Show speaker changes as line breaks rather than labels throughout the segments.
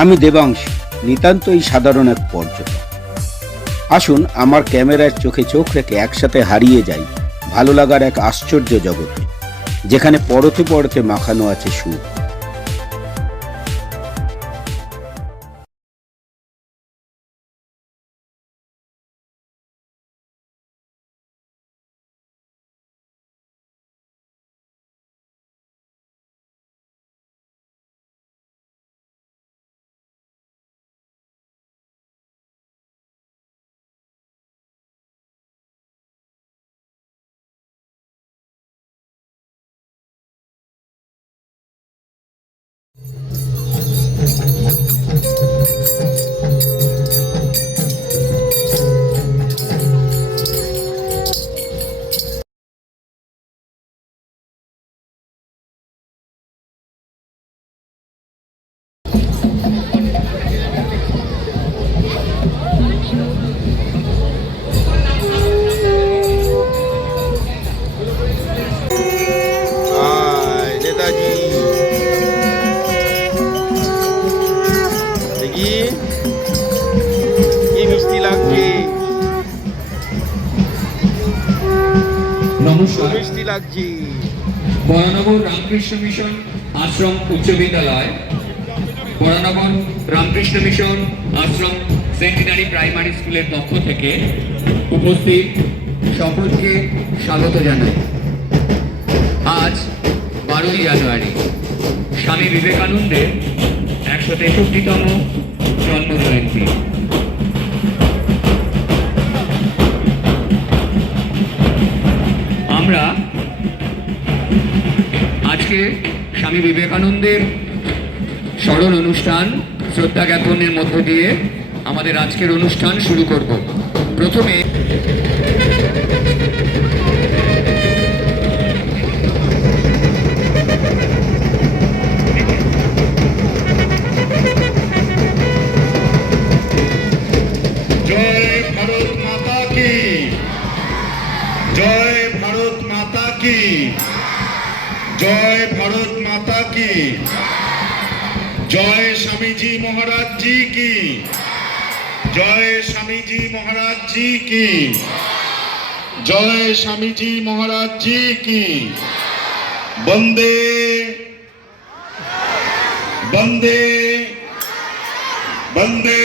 আমি দেবাংশ নিতান্তই সাধারণ এক পর্যটক। আসুন আমার ক্যামেরার চোখে চোখ রেখে একসাথে হারিয়ে যাই ভালো লাগার এক আশ্চর্য জগতে, যেখানে পরতে পরতে মাখানো আছে সুখ।
রামকৃষ্ণ মিশন, আশ্রম উচ্চ বিদ্যালয়, Baranagar Ramakrishna Mission, Ashram centenary primary স্কুলের পক্ষ থেকে উপস্থিত সকলকে স্বাগত জানাই। আজ বারোই জানুয়ারি, স্বামী বিবেকানন্দের একশো তেষট্টিতম জন্ম জয়ন্তী আমরা আজকে স্বামী বিবেকানন্দের স্মরণ অনুষ্ঠান শ্রদ্ধা জ্ঞাপনের মধ্য দিয়ে আমাদের আজকের অনুষ্ঠান শুরু করব। প্রথমে
স্বামীজি মহারাজ জি কি? জয় স্বামীজি মহারাজ জি কি? জয় স্বামীজি মহারাজ জি কি? বন্দে। বন্দে। বন্দে।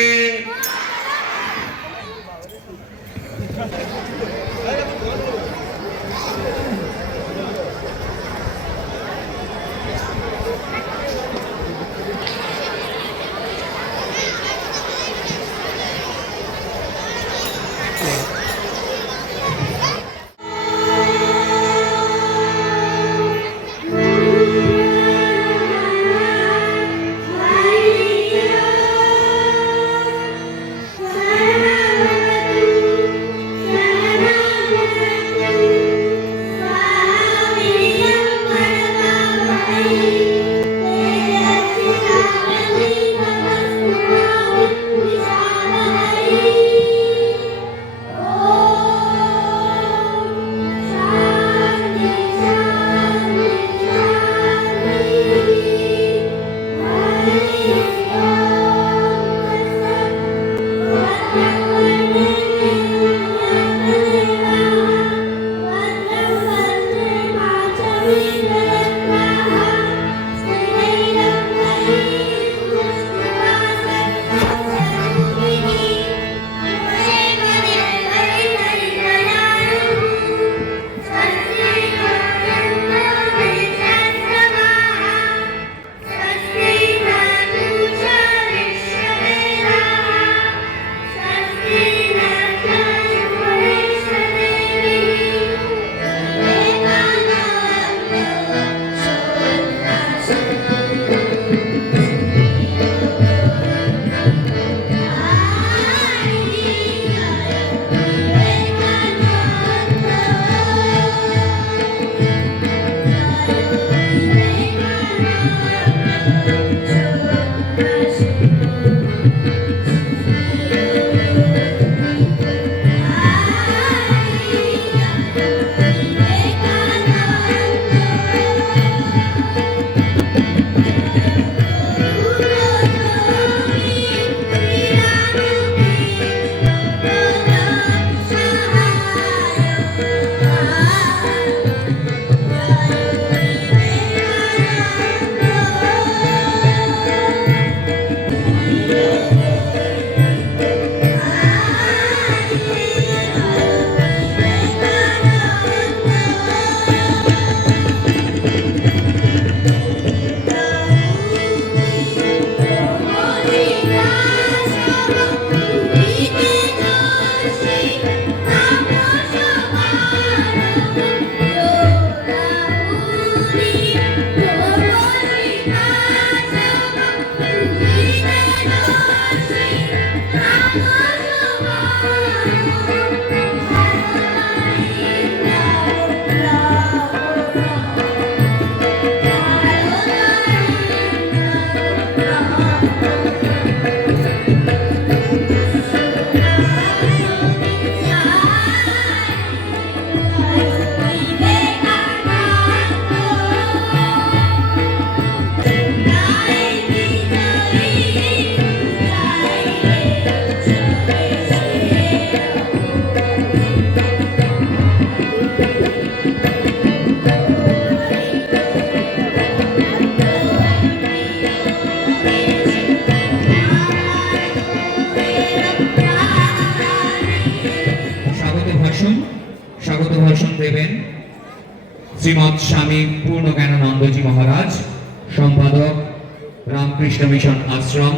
রামকৃষ্ণ মিশন আশ্রম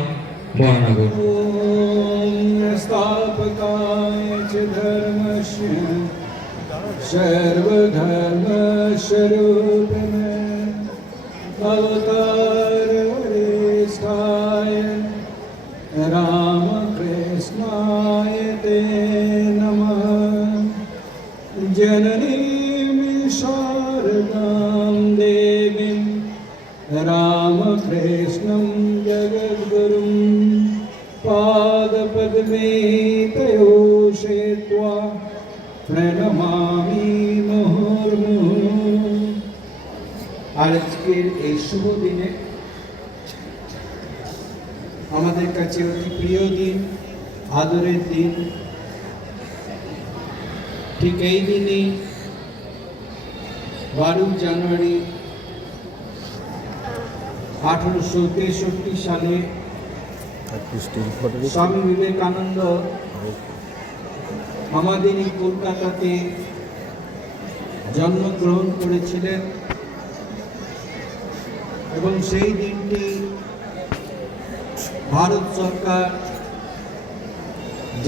বরানগর
ॐ स्थापकाय च धर्मस्य सर्वधर्मस्वरूपिणे अवतारवरिष्ठाय रामकृष्णाय ते नमः जननीं शारदां देवीं रामकृष्णं जगद्गुरुं पादपद्मे तयो शेत्वा प्रणमामि मुहुर्मुहुः আজকের এই শুভ দিনে আমাদের কাছে অতি প্রিয় দিন আদরের দিন ঠিক এই দিনই বারো জানুয়ারি আঠারোশো তেষট্টি সালে স্বামী বিবেকানন্দ আমাদের এই কলকাতাতে জন্মগ্রহণ করেছিলেন এবং সেই দিনটি ভারত সরকার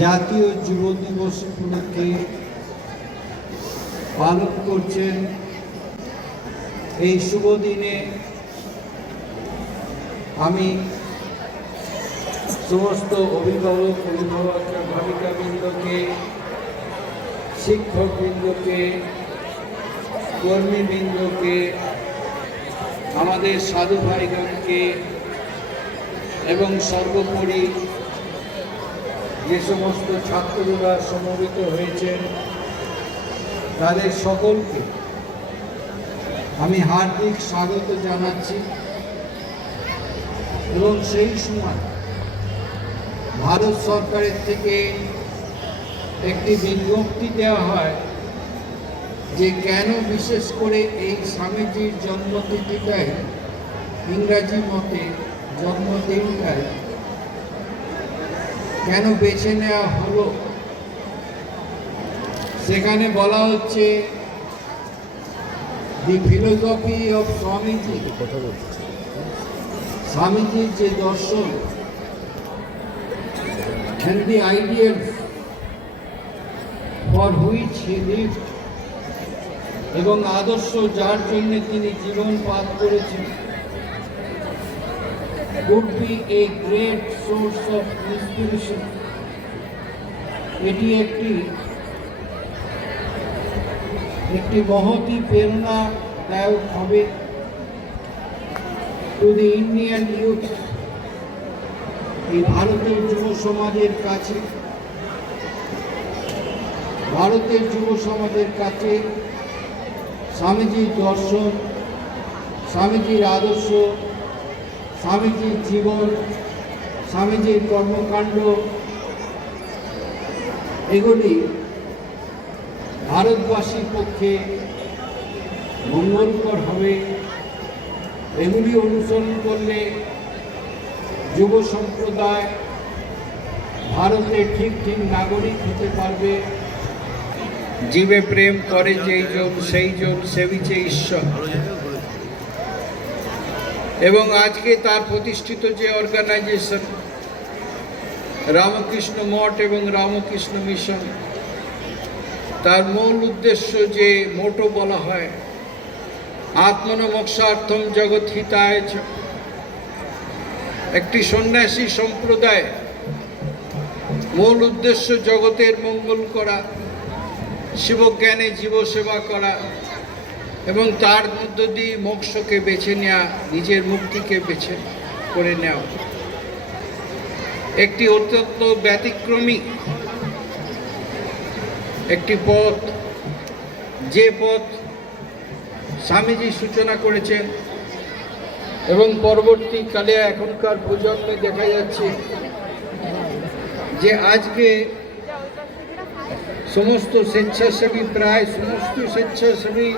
জাতীয় যুব দিবস উপলক্ষে পালন করছেন। এই শুভ দিনে আমি সমস্ত অভিভাবক অভিভাবক, ভাবিকাবৃন্দকে, শিক্ষকবৃন্দকে, কর্মীবৃন্দকে, আমাদের সাধু ভাইগণকে এবং সর্বোপরি যে সমস্ত ছাত্ররা সমবেত হয়েছেন, তাদের সকলকে আমি হার্দিক স্বাগত জানাচ্ছি। এবং সেই সময় ভারত সরকারের থেকে একটি বিজ্ঞপ্তি দেওয়া হয় যে কেন বিশেষ করে এই স্বামীজির জন্মতিথিটাই ইংরাজি মতে জন্মদিনটাই কেন বেছে নেওয়া হলো? সেখানে বলা হচ্ছে, দি ফিলোসফি অফ স্বামীজি। স্বামীজির যে দর্শন and for which he lived এবং আদর্শ যার জন্য তিনি জীবন পাত করেছেন good be a great source of inspiration এটি একটি একটি মহতি প্রেরণাদায়ক হবে। টু দি ইন্ডিয়ান ইউথ এই ভারতের যুব সমাজের কাছে ভারতের যুব সমাজের কাছে স্বামীজির দর্শন স্বামীজির আদর্শ স্বামীজির জীবন স্বামীজির কর্মকাণ্ড এগুলি ভারতবাসীর পক্ষে মঙ্গলকর হবে। এগুলি অনুসরণ করলে যুব সম্প্রদায় ভারতের ঠিক ঠিক নাগরিক হতে পারবে। জীবে প্রেম করে যেই জন সেই জন সেবিছে ঈশ্বর। এবং আজকে তার প্রতিষ্ঠিত যে অর্গানাইজেশন রামকৃষ্ণ মঠ এবং রামকৃষ্ণ মিশন, তার মূল উদ্দেশ্য যে মোটো বলা হয় আত্মন মোক্ষার্থম জগৎ হিতায় একটি সন্ন্যাসী সম্প্রদায় মূল উদ্দেশ্য জগতের মঙ্গল করা, শিবজ্ঞানে জীবসেবা করা এবং তার মধ্য দিয়ে মোক্ষকে বেছে নেওয়া নিজের মুক্তিকে বেছে করে নেওয়া। একটি অত্যন্ত ব্যতিক্রমী একটি পথ, যে পথ স্বামীজি সূচনা করেছেন এবং পরবর্তীকালে এখনকার প্রজন্মে দেখা যাচ্ছে যে আজকে সমস্ত স্বেচ্ছাসেবী প্রায় সমস্ত স্বেচ্ছাসেবী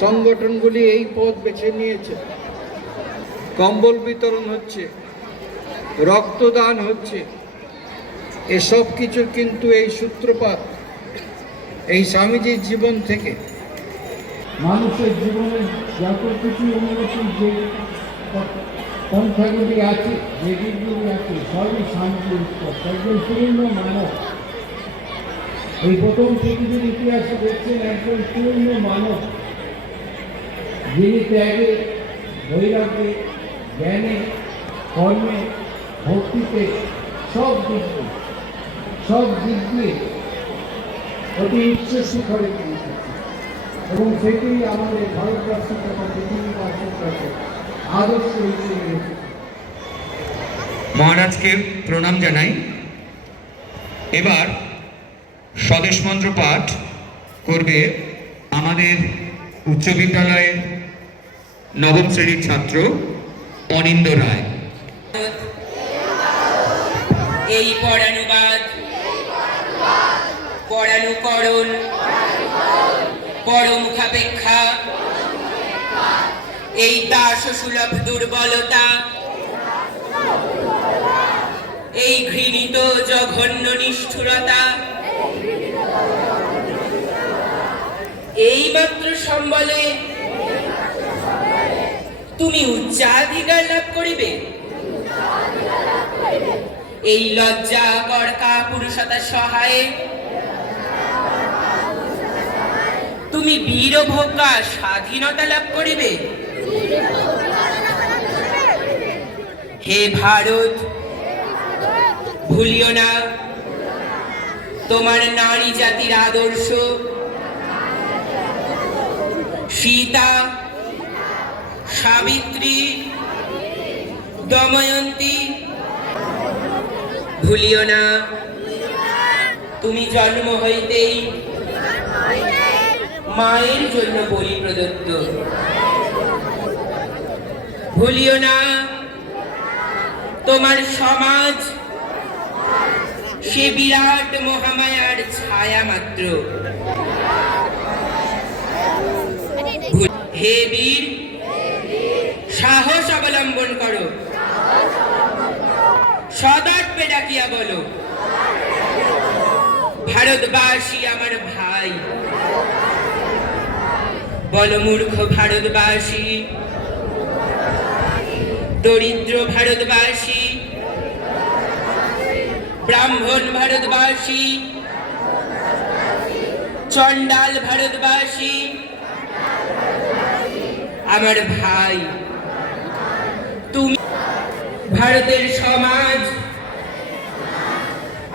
সংগঠনগুলি এই পথ বেছে নিয়েছে। কম্বল বিতরণ হচ্ছে, রক্তদান হচ্ছে, এসব কিছু কিন্তু এই সূত্রপাত এই স্বামীজির জীবন থেকে মানুষের জীবনে যত কিছু উন্নতি যে পন্থাগুলি আছে, যে দিকগুলি আছে, সবই শান্তি একজন পূর্ণ মানব। এই প্রথম পৃথিবীর ইতিহাসে দেখছেন একজন পূর্ণ মানব, যিনি ত্যাগে, বৈরাগ্যে, জ্ঞানে, কর্মে, ভক্তিতে সব দিক সব দিক দিয়ে অতি উচ্চ শিখরে। এবং সেটি আমাদের ভারতবর্ষের তথা পৃথিবীবাসীর কাছে আদর্শ হিসেবে
মহারাজকে প্রণাম জানাই। এবার স্বদেশ মন্ত্র পাঠ করবে আমাদের উচ্চ বিদ্যালয়ের নবম শ্রেণির ছাত্র অনিন্দ রায়।
এই পরানুবাদ পরানুকরণ পরমুখাপেক্ষা। এই দাস সুলভ দুর্বলতা। এই ঘৃণিত জঘন্য নিষ্ঠুরতা। এই মাত্র সম্বলে তুমি উচ্চাধিকার লাভ করিবে। এই লজ্জা কর্কা পুরুষতা সহায়ে তুমি বীর বীরভোগা স্বাধীনতা লাভ করিবে? হে ভারত, ভুলিও না। তোমার নারী জাতির আদর্শ, সীতা, সাবিত্রী, দময়ন্তী। ভুলিও না। তুমি জন্ম হইতেই মায়ের জন্য বলি প্রদত্ত। ভুলিও না, তোমার সমাজ সে বিরাট মহামায়ার ছায়া মাত্র। হে বীর, সাহস অবলম্বন করো। সদর্পে ডাকিয়া বলো, ভারতবাসী আমার ভাই। বল মূর্খ ভারতবাসী। দরিদ্র ভারতবাসী। ব্রাহ্মণ ভারতবাসী। চণ্ডাল ভারতবাসী। আমার ভাই, তুমি ভারতের সমাজ,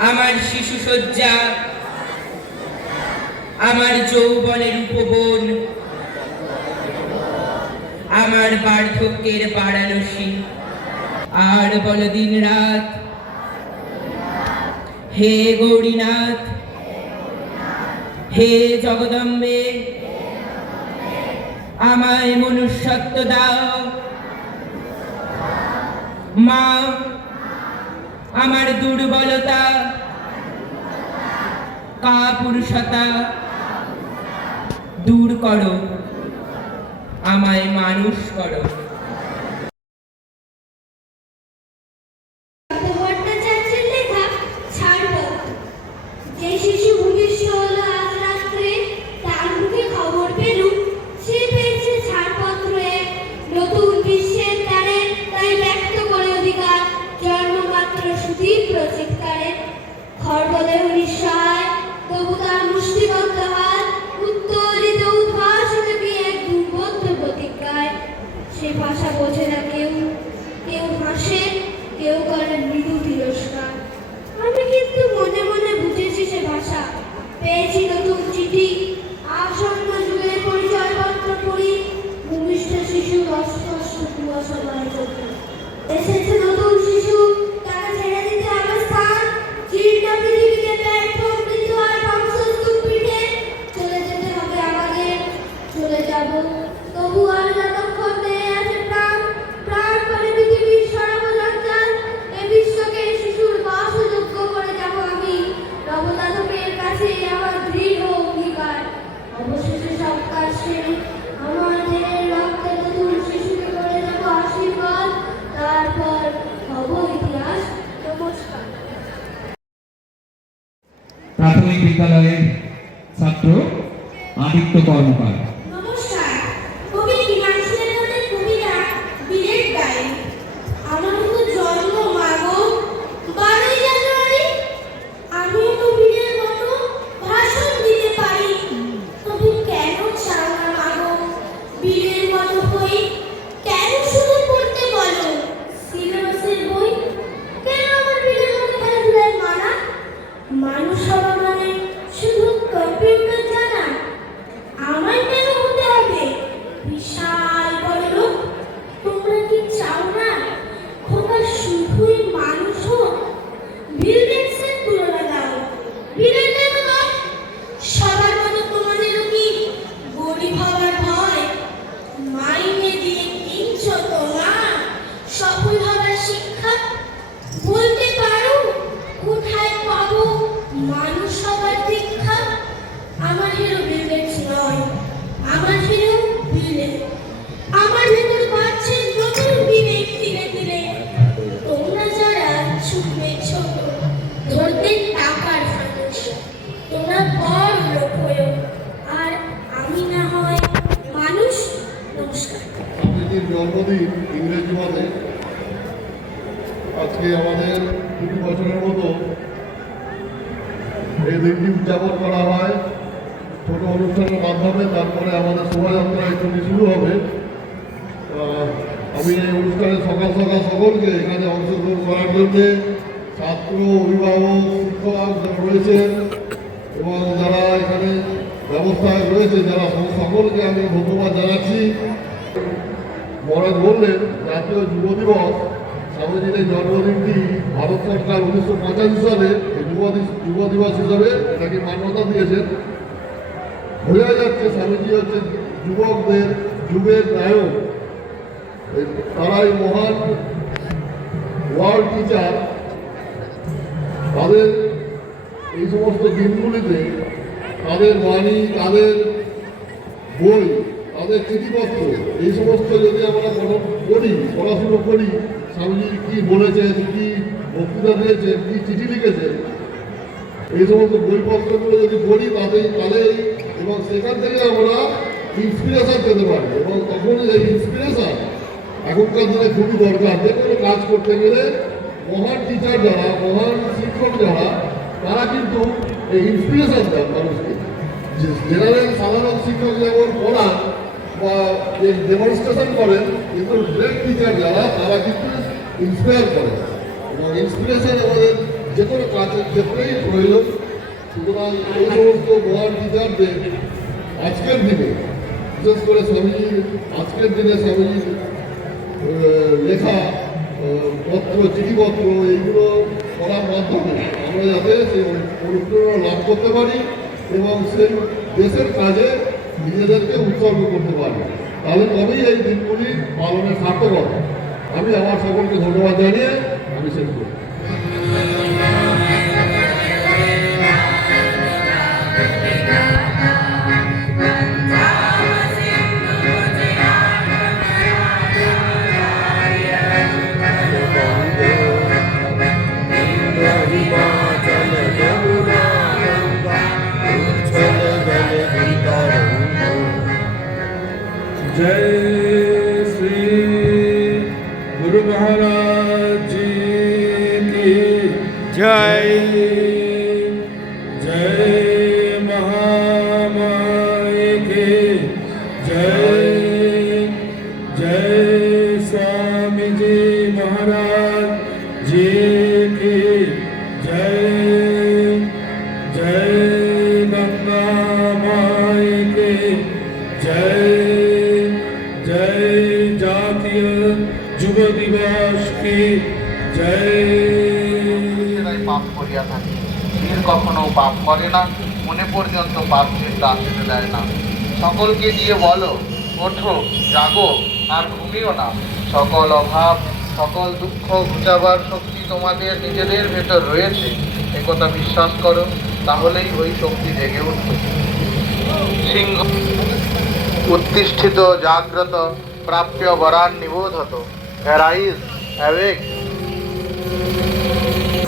আমার শিশু সজ্জা আমার যৌবনের উপবন। আমার বার্ধক্যের বারাণসী আর বল দিন রাত হে গৌরীনাথ, হে জগদম্বে, আমায় মনুষ্যত্ব দাও। মা, আমার দুর্বলতা, কাপুরুষতা দূর করো। আমায় মানুষ করো।
এখানে শুরু হবে। আমি এই অনুষ্ঠানে সকাল সকাল সকলকে এখানে অংশগ্রহণ করার জন্য ছাত্র, অভিভাবক, শিক্ষক যারা রয়েছেন এবং যারা এখানে ব্যবস্থায় রয়েছে, যারা সকলকে আমি ধন্যবাদ জানাচ্ছি। মহারাজ বললেন, জাতীয় যুব দিবস স্বামীজির এই জন্মদিনটি ভারত সরকার উনিশশো পঁচাশি সালে যুব যুব দিবস হিসাবে এটাকে মান্যতা দিয়েছেন। বোঝা যাচ্ছে স্বামীজি হচ্ছে যুবকদের যুগের নায়ক তারাই মহান ওয়ার্ল্ড টিচার, তাদের এই সমস্ত দিনগুলিতে তাদের বাণী, তাদের বই, তাদের চিঠিপত্র, এই সমস্ত যদি আমরা পড়া- পড়ি, পড়াশুনো করি, স্বামীজি কী বলেছেন, কী বক্তৃতা দিয়েছেন, কী চিঠি লিখেছেন, এই সমস্ত বইপত্রগুলো যদি পড়ি তাতে তাহলেই এবং সেখান থেকে আমরা ইন্সপিরেশন পেতে পারি এবং তখন এই ইন্সপিরেশন এখনকার দিনে খুবই দরকার। যে কোনো কাজ করতে গেলে মহান টিচার যারা, মহান শিক্ষক যারা, তারা কিন্তু এই ইন্সপিরেশন দেন মানুষকে। জেনারেল সাধারণ শিক্ষক যেমন পড়ান বা ডেমনস্ট্রেশন করেন, কিন্তু গ্রেট টিচার যারা, তারা কিন্তু ইন্সপায়ার করেন এবং ইন্সপিরেশন আমাদের যে কোনো কাজের ক্ষেত্রেই প্রয়োজন। সুতরাং এই সমস্ত মহান টিচারদের আজকের দিনে বিশেষ করে স্বামীজির, আজকের দিনে স্বামীজির লেখা পত্র, চিঠিপত্র, এইগুলো করার মাধ্যমে আমরা যাতে সেই অনুপ্রেরণা লাভ করতে পারি এবং সেই দেশের কাজে নিজেদেরকে উৎসর্গ করতে পারি। তাহলে তবেই এই দিনগুলি পালনের সার্থকতা আমি আমার সকলকে ধন্যবাদ জানিয়ে আমি শেষ করি
जय
সকলকে দিয়ে বলো, ওঠো, জাগো, আর ঘুমিও না। সকল অভাব, সকল দুঃখ ঘুচাবার শক্তি তোমাদের নিজেদের ভেতর রয়েছে। একথা বিশ্বাস করো, তাহলেই ওই শক্তি জেগে উঠবে। সিংহ উত্তিষ্ঠিত, জাগ্রত, প্রাপ্য বরান নিবোধত। অ্যারাইজ অ্যাওয়েক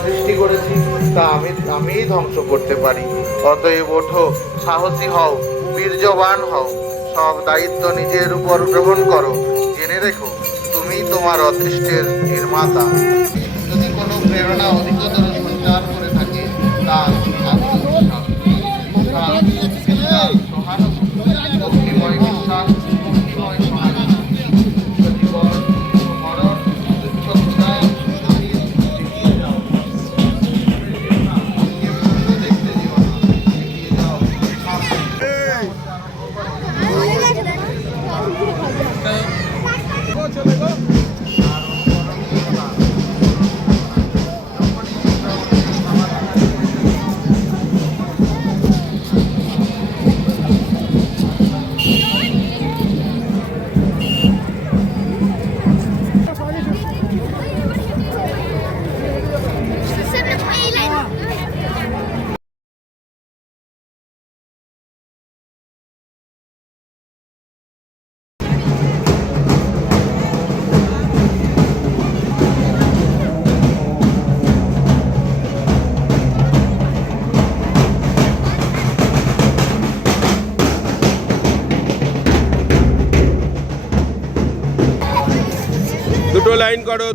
সৃষ্টি করেছি, তা আমি, আমিই ধ্বংস করতে পারি। অতএব ওঠো, সাহসী হও। বীর্যবান হও। সব দায়িত্ব নিজের উপর গ্রহণ করো। জেনে রেখো, তুমি তোমার অদৃষ্টের নির্মাতা। যদি কোনো প্রেরণা অধিকতর সঞ্চার করে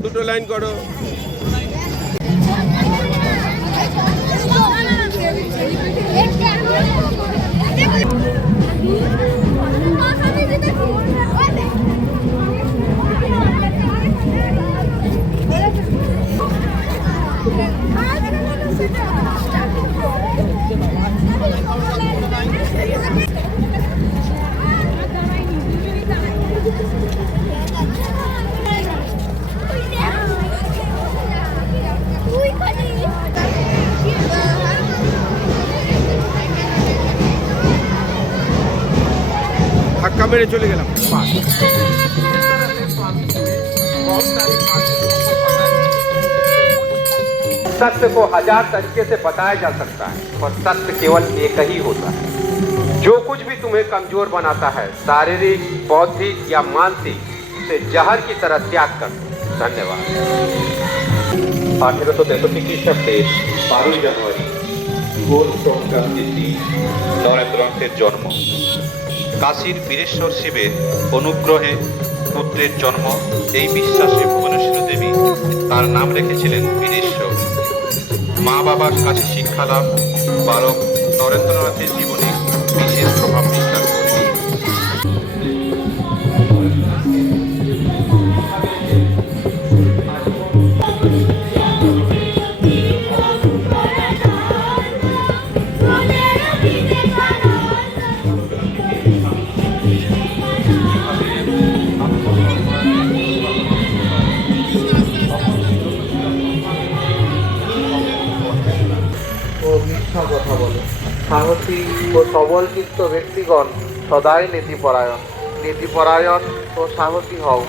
দুটো লাইন করো। দুটো লাইন ধাক্কা মেরে চলে গেলাম
सत्य को हजार तरीके से बताया जा सकता है और सत्य केवल एक ही होता है जो कुछ भी तुम्हें कमजोर बनाता है शारीरिक बौद्धिक या मानसिक उसे जहर की तरह त्याग कर दो। धन्यवाद আঠেরোশো তেষট্টি খ্রিস্টাব্দে বারোই জানুয়ারি ঘোর সংক্রান্তির দিন নরেন্দ্রনাথের জন্ম কাশীর বীরেশ্বর শিবের অনুগ্রহে পুত্রের জন্ম এই বিশ্বাসে ভুবনেশ্বর দেবী তার নাম রেখেছিলেন বীরেশ্বর। মা বাবার কাছে শিক্ষা লাভ বালক নরেন্দ্রনাথের জীবনে
মিথ্যা কথা বলে। সাহসী ও সবল চিত্ত ব্যক্তিগণ সদাই নীতিপরায়ণ। নীতিপরায়ণ ও সাহসী হও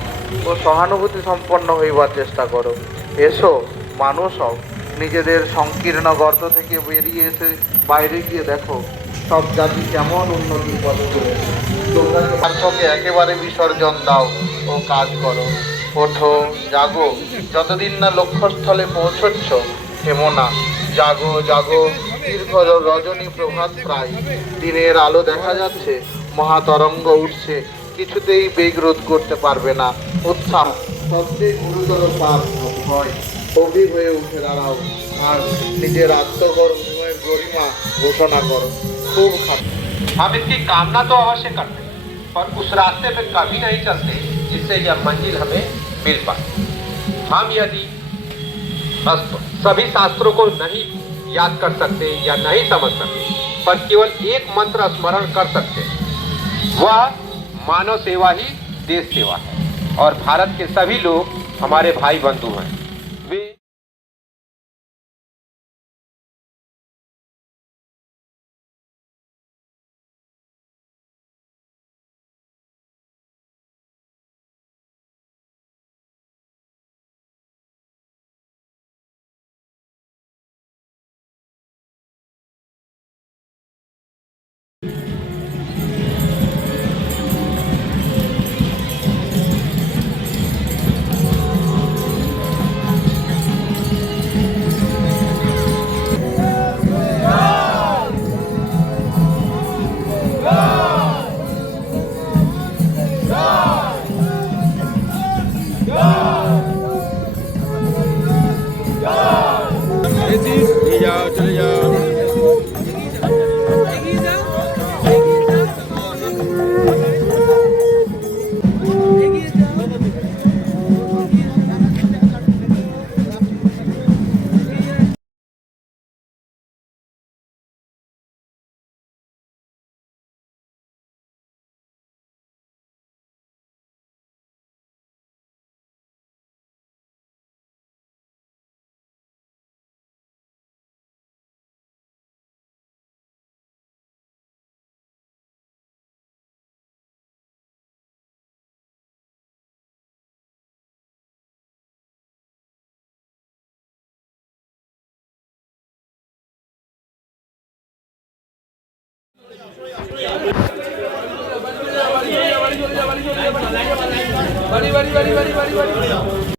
ও সহানুভূতি সম্পন্ন হইবার চেষ্টা করো। এসো, মানুষ হও। নিজেদের সংকীর্ণ গর্ত থেকে বেরিয়ে এসে বাইরে গিয়ে দেখো সব জাতি কেমন উন্নতির পথে একেবারে বিসর্জন দাও ও কাজ করো। ওঠো, জাগো। যতদিন না লক্ষ্যস্থলে পৌঁছচ্ছ, থেমো না। জাগো জাগো। দীর্ঘ রজনী প্রভাত প্রায় দিনের আলো দেখা যাচ্ছে মহাতরঙ্গ উঠছে কিছুতেই বেগ রোধ করতে পারবে না উৎসাহ সবচেয়ে গুরুতর পাপ ভয় অভিভ হয়ে উঠে দাঁড়াও আর নিজের আত্মকর্মের গরিমা ঘোষণা করো খুব খারাপ
हम इसकी कामना तो अवश्य करते हैं पर उस रास्ते पे कभी नहीं चलते जिससे यह मंजिल हमें मिल पाए हम यदि बस सभी शास्त्रों को नहीं याद कर सकते या नहीं समझ सकते पर केवल एक मंत्र स्मरण कर सकते वह मानव सेवा ही देश सेवा है। और भारत के सभी लोग हमारे भाई बंधु हैं। বাড়ি
বাড়ি বাড়ি বাড়ি বাড়ি